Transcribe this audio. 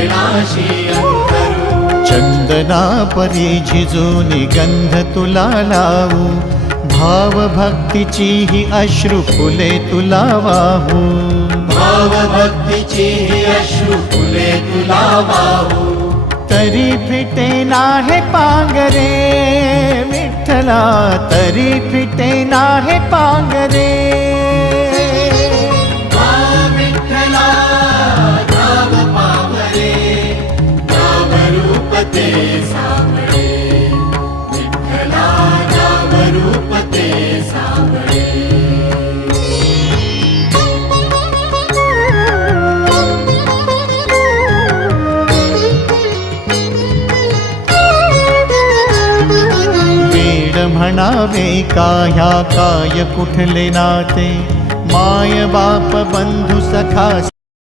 चरणाशी अंतरू। चंदना परी झिजूनी गंध तुला लावू, भाव भक्तीची ही अश्रु फुले तुला वाहू। भाव भक्तीची ही अश्रु फुले तुला वाहू। तरी फिटे नाहे पांगरे विठ्ठला, तरी फिटे नाहे पांगरे। विठ्ठला नाम पावरे, नाम रूप ते सावळे। विठ्ठला नाम रूप ते सावळे। म्हणावे काह्या काय कुठले नाते, माय बाप बंधु सखा